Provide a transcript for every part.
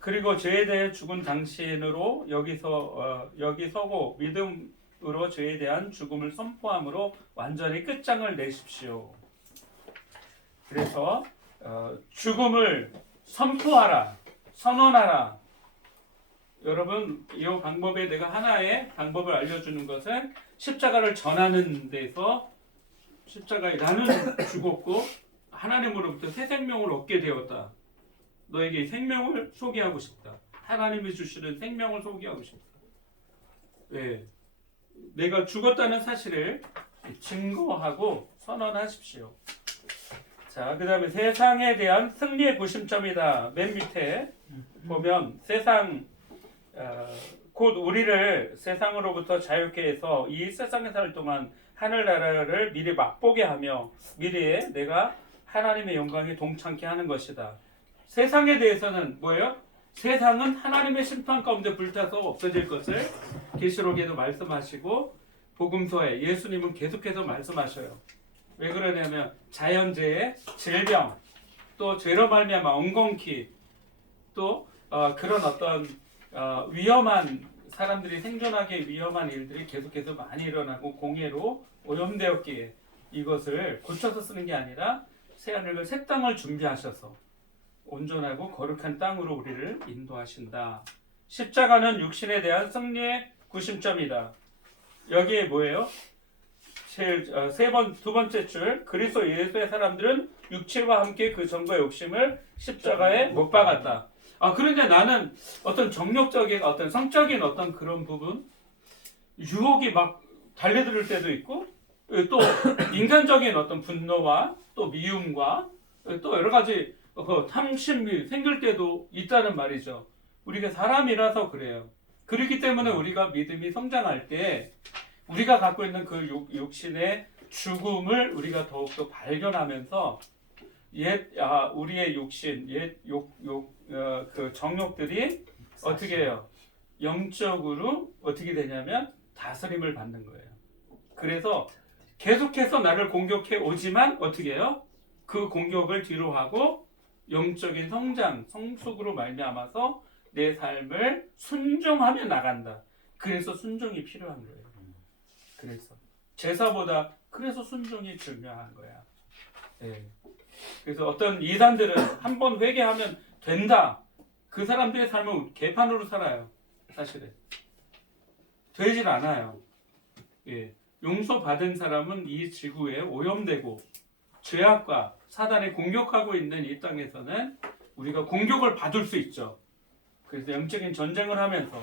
그리고 죄에 대해 죽은 당신으로 여기 서고 믿음으로 죄에 대한 죽음을 선포함으로 완전히 끝장을 내십시오. 그래서 죽음을 선포하라, 선언하라. 여러분, 이 방법에 내가 하나의 방법을 알려주는 것은 십자가를 전하는 데서 십자가에 나는 죽었고 하나님으로부터 새 생명을 얻게 되었다. 너에게 이 생명을 소개하고 싶다. 하나님이 주시는 생명을 소개하고 싶다. 왜? 내가 죽었다는 사실을 증거하고 선언하십시오. 자, 그 다음에 세상에 대한 승리의 구심점이다. 맨 밑에 보면 곧 우리를 세상으로부터 자유케 해서 이 세상에 살 동안 하늘나라를 미리 맛보게 하며 미래에 내가 하나님의 영광에 동참케 하는 것이다. 세상에 대해서는 뭐예요? 세상은 하나님의 심판 가운데 불타서 없어질 것을 계시록에도 말씀하시고 복음서에 예수님은 계속해서 말씀하셔요. 왜 그러냐면 자연재해, 질병, 또 죄로 말미암아 엉겅퀴, 또 그런 어떤 위험한 사람들이 생존하기 위험한 일들이 계속해서 많이 일어나고 공해로 오염되었기에 이것을 고쳐서 쓰는 게 아니라 새하늘과 새 땅을 준비하셔서 온전하고 거룩한 땅으로 우리를 인도하신다. 십자가는 육신에 대한 승리의 구심점이다. 여기에 뭐예요? 두 번째 줄, 그리스도 예수의 사람들은 육체와 함께 그 정과 욕심을 십자가에 못 박았다. 그런데 나는 어떤 정욕적인 어떤 성적인 어떤 그런 부분, 유혹이 막 달려들 때도 있고, 또 인간적인 어떤 분노와 또 미움과 또 여러 가지 탐심이 생길 때도 있다는 말이죠. 우리가 사람이라서 그래요. 그렇기 때문에 우리가 믿음이 성장할 때 우리가 갖고 있는 그 욕심의 죽음을 우리가 더욱더 발견하면서 우리의 욕심, 그 정욕들이 어떻게 해요? 영적으로 어떻게 되냐면 다스림을 받는 거예요. 그래서 계속해서 나를 공격해 오지만 어떻게 해요? 그 공격을 뒤로 하고 영적인 성장, 성숙으로 말미암아서 내 삶을 순종하며 나간다. 그래서 순종이 필요한 거예요. 그래서 제사보다 그래서 순종이 중요한 거야. 네. 그래서 어떤 이단들은 한번 회개하면 된다. 그 사람들의 삶은 개판으로 살아요. 사실은 되질 않아요. 예. 용서받은 사람은 이 지구에 오염되고 죄악과 사단이 공격하고 있는 이 땅에서는 우리가 공격을 받을 수 있죠. 그래서 영적인 전쟁을 하면서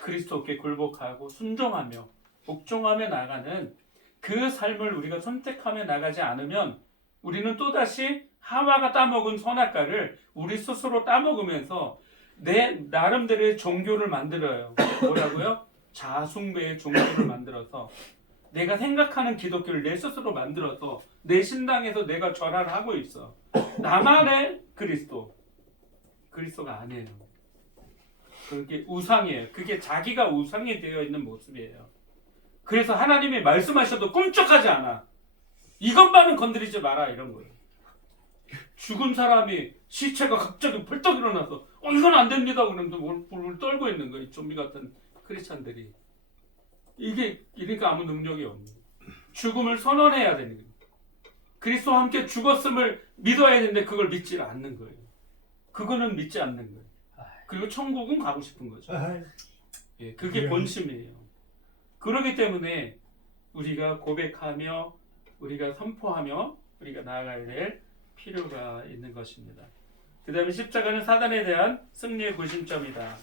그리스도께 굴복하고 순종하며 복종하며 나가는 그 삶을 우리가 선택하며 나가지 않으면 우리는 또다시 하와가 따먹은 선악과를 우리 스스로 따먹으면서 내 나름대로의 종교를 만들어요. 뭐라고요? 자아숭배의 종교를 만들어서 내가 생각하는 기독교를 내 스스로 만들어서 내 신당에서 내가 절하를 하고 있어. 나만의 그리스도가 아니에요. 그게 우상이에요. 그게 자기가 우상이 되어 있는 모습이에요. 그래서 하나님이 말씀하셔도 꿈쩍하지 않아. 이것만은 건드리지 마라 이런 거예요. 죽은 사람이 시체가 갑자기 벌떡 일어나서 이건 안 됩니다 그러면서 뭘 떨고 있는 거예요. 좀비 같은 크리스찬들이. 이게 그러니까 아무 능력이 없는 거예요. 죽음을 선언해야 되는 거예요. 그리스도와 함께 죽었음을 믿어야 되는데 그걸 믿지 않는 거예요. 그거는 믿지 않는 거예요. 그리고 천국은 가고 싶은 거죠. 예, 그게 본심이에요. 그렇기 때문에 우리가 고백하며 우리가 선포하며 우리가 나아가야 될 필요가 있는 것입니다. 그 다음에 십자가는 사단에 대한 승리의 구심점이다.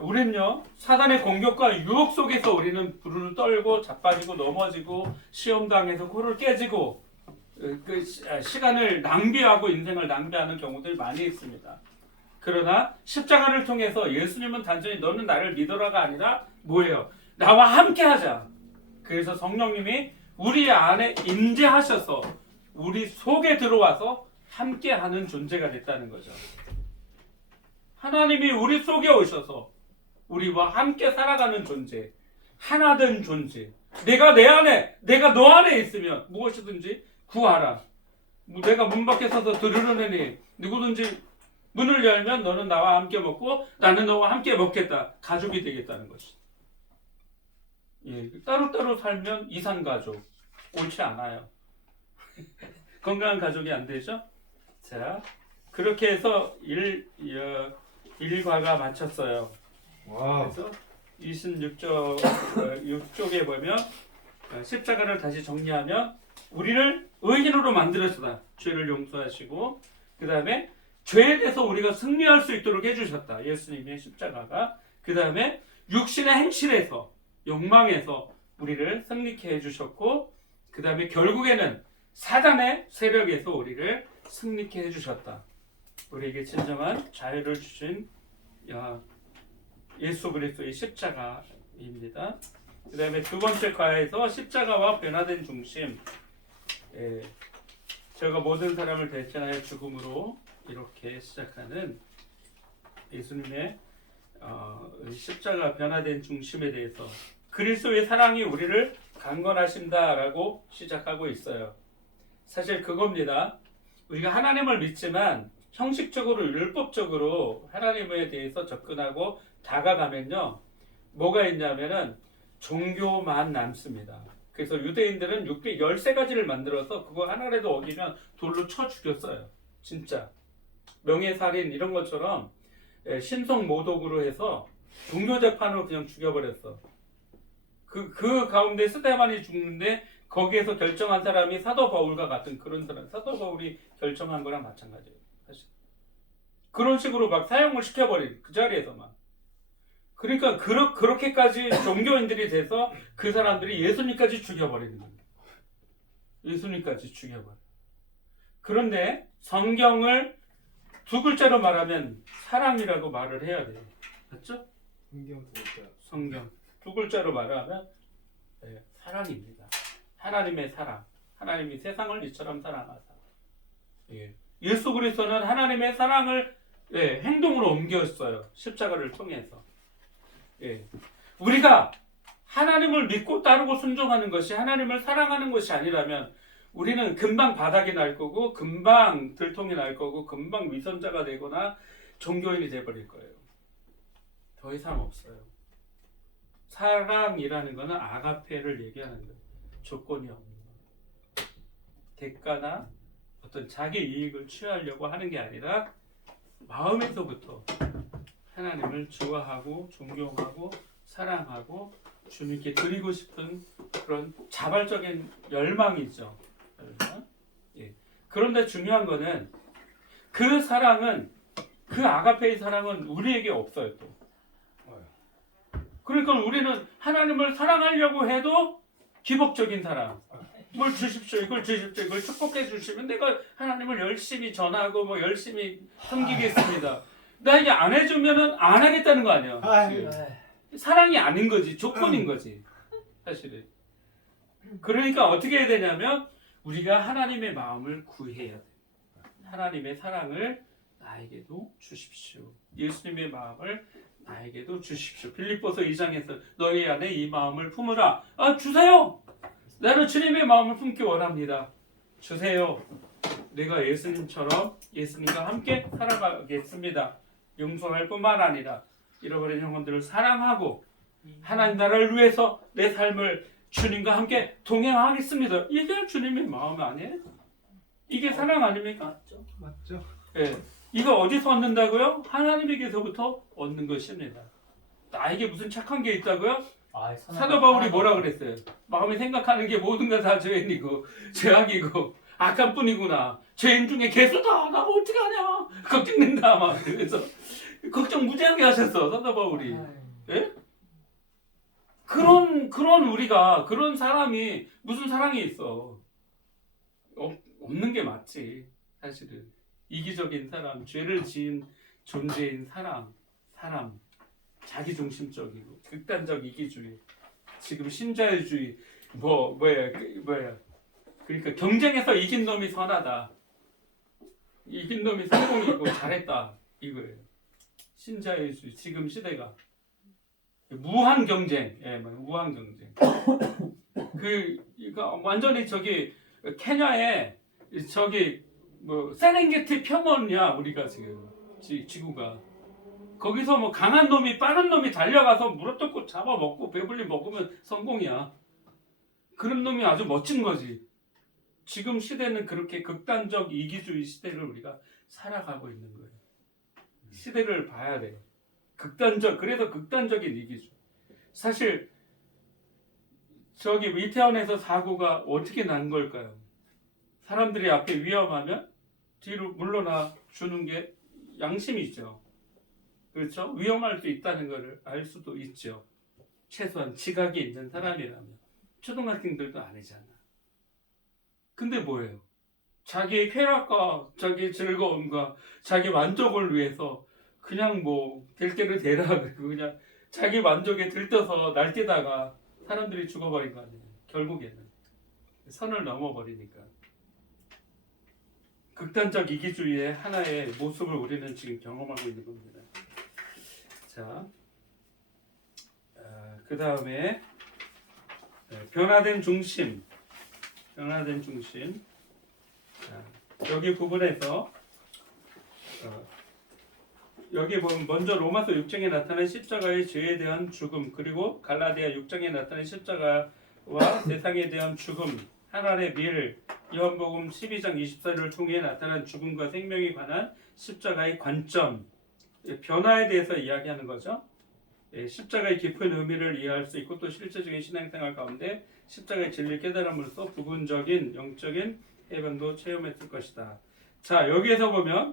우리는요 사단의 공격과 유혹 속에서 우리는 부르르 떨고 자빠지고 넘어지고 시험당해서 코를 깨지고 시간을 낭비하고 인생을 낭비하는 경우들이 많이 있습니다. 그러나 십자가를 통해서 예수님은 단순히 너는 나를 믿어라가 아니라 뭐예요? 나와 함께 하자. 그래서 성령님이 우리 안에 임재하셔서 우리 속에 들어와서 함께 하는 존재가 됐다는 거죠. 하나님이 우리 속에 오셔서 우리와 함께 살아가는 존재, 하나된 존재. 내가 내 안에, 내가 너 안에 있으면 무엇이든지 구하라. 내가 문 밖에 서서 들으려니 누구든지 문을 열면 너는 나와 함께 먹고 나는 너와 함께 먹겠다. 가족이 되겠다는 것이. 예, 따로따로 살면 이산가족 옳지 않아요. 건강한 가족이 안 되죠? 자, 그렇게 해서 일과가 마쳤어요. 와. 그래서 26쪽 6쪽에 보면 십자가를 다시 정리하면 우리를 의인으로 만들었다. 죄를 용서하시고 그 다음에 죄에 대해서 우리가 승리할 수 있도록 해주셨다. 예수님의 십자가가. 그 다음에 육신의 행실에서 욕망에서 우리를 승리케 해주셨고 그 다음에 결국에는 사단의 세력에서 우리를 승리케 해주셨다. 우리에게 진정한 자유를 주신 예수 그리스도의 십자가입니다. 그 다음에 두 번째 과에서 십자가와 변화된 중심. 제가 모든 사람을 대신하여 죽음으로 이렇게 시작하는 예수님의 십자가 변화된 중심에 대해서 그리스도의 사랑이 우리를 강건하신다라고 시작하고 있어요. 사실 그겁니다. 우리가 하나님을 믿지만 형식적으로 율법적으로 하나님에 대해서 접근하고 다가가면요 뭐가 있냐면은 종교만 남습니다. 그래서 유대인들은 613가지를 만들어서 그거 하나라도 어기면 돌로 쳐 죽였어요. 진짜 명예살인 이런 것처럼 신성모독으로 해서 종교재판으로 그냥 죽여버렸어. 그 가운데 스데반이 죽는데 거기에서 결정한 사람이 사도 바울과 같은 그런 사람. 사도 바울이 결정한 거랑 마찬가지예요. 사실 그런 식으로 막 사형을 시켜버린 그 자리에서만. 그러니까 그렇게까지 종교인들이 돼서 그 사람들이 예수님까지 죽여버리는 거예요. 예수님까지 죽여버려. 그런데 성경을 두 글자로 말하면 사랑이라고 말을 해야 돼요. 맞죠? 성경 두 글자. 성경 두 글자로 말하면 사랑입니다. 하나님의 사랑. 하나님이 세상을 이처럼 사랑하사. 예수 그리스도는 하나님의 사랑을 행동으로 옮겼어요. 십자가를 통해서. 우리가 하나님을 믿고 따르고 순종하는 것이 하나님을 사랑하는 것이 아니라면 우리는 금방 바닥이 날 거고 금방 들통이 날 거고 금방 위선자가 되거나 종교인이 돼버릴 거예요. 더 이상 없어요. 사랑이라는 것은 아가페를 얘기하는 거예요. 조건이 없는 거. 대가나 어떤 자기 이익을 취하려고 하는 게 아니라 마음에서부터 하나님을 좋아하고 존경하고 사랑하고 주님께 드리고 싶은 그런 자발적인 열망이죠. 그런데 중요한 거는 그 사랑은 그 아가페의 사랑은 우리에게 없어요. 또. 그러니까 우리는 하나님을 사랑하려고 해도 기복적인 사랑. 뭘 주십시오. 이걸 주십시오. 이걸 축복해 주시면 내가 하나님을 열심히 전하고 뭐 열심히 섬기겠습니다. 나에게 안 해주면은 안 하겠다는 거 아니야. 사랑이 아닌 거지. 조건인 거지. 사실은. 그러니까 어떻게 해야 되냐면 우리가 하나님의 마음을 구해야 돼. 하나님의 사랑을 나에게도 주십시오. 예수님의 마음을 나에게도 주십시오. 빌립보서 2장에서 너희 안에 이 마음을 품으라. 주세요. 나는 주님의 마음을 품기 원합니다. 주세요. 내가 예수님처럼 예수님과 함께 살아가겠습니다. 용서할 뿐만 아니라 잃어버린 영혼들을 사랑하고 하나님 나라를 위해서 내 삶을 주님과 함께 동행하겠습니다. 이게 주님의 마음 아니에요? 이게 사랑 아닙니까? 맞죠? 예. 이거 어디서 얻는다고요? 하나님에게서부터 얻는 것입니다. 나에게 무슨 착한 게 있다고요? 사도 바울이 뭐라 그랬어요? 마음이 생각하는 게 모든 것 다 죄인이고 죄악이고 악한 뿐이구나. 죄인 중에 개수다. 나 어떻게 하냐? 걱정된다. 막 그래서 걱정 무지하게 하셨어. 사도 바울이. 예? 그런 우리가 그런 사람이 무슨 사랑이 있어? 없는 게 맞지. 사실은 이기적인 사람, 죄를 지은 존재인 사람, 자기중심적이고 극단적 이기주의, 지금 신자유주의, 뭐야? 그러니까 경쟁에서 이긴 놈이 선하다. 이긴 놈이 성공이고 잘했다 이거예요. 신자유주의 지금 시대가 무한 경쟁, 무한 경쟁. 이거 완전히 저기 케냐에 저기 세렝게티 폄하냐 우리가 지금 지구가. 거기서 뭐 강한 놈이 빠른 놈이 달려가서 물어뜯고 잡아먹고 배불리 먹으면 성공이야. 그런 놈이 아주 멋진 거지. 지금 시대는 그렇게 극단적 이기주의 시대를 우리가 살아가고 있는 거예요. 시대를 봐야 돼요. 그래서 극단적인 이기주의. 사실 저기 이태원에서 사고가 어떻게 난 걸까요? 사람들이 앞에 위험하면 뒤로 물러나 주는 게 양심이죠. 그렇죠? 위험할 수 있다는 것을 알 수도 있죠. 최소한 지각이 있는 사람이라면. 초등학생들도 아니잖아. 근데 뭐예요? 자기의 쾌락과 자기의 즐거움과 자기 만족을 위해서 그냥 뭐 될 대로 되라 그리고 그냥 자기 만족에 들떠서 날뛰다가 사람들이 죽어버린 거 아니에요. 결국에는 선을 넘어버리니까. 극단적 이기주의의 하나의 모습을 우리는 지금 경험하고 있는 겁니다. 자, 그 다음에 변화된 중심. 자, 여기 부분에서 여기 보면 먼저 로마서 6장에 나타난 십자가의 죄에 대한 죽음, 그리고 갈라디아 6장에 나타난 십자가와 세상에 대한 죽음, 하나님의 밀, 요한복음 12장 24절을 통해 나타난 죽음과 생명에 관한 십자가의 관점, 변화에 대해서 이야기하는 거죠. 십자가의 깊은 의미를 이해할 수 있고 또 실제적인 신앙생활 가운데 십자가의 진리를 깨달음으로써 부분적인 영적인 해방도 체험했을 것이다. 자, 여기에서 보면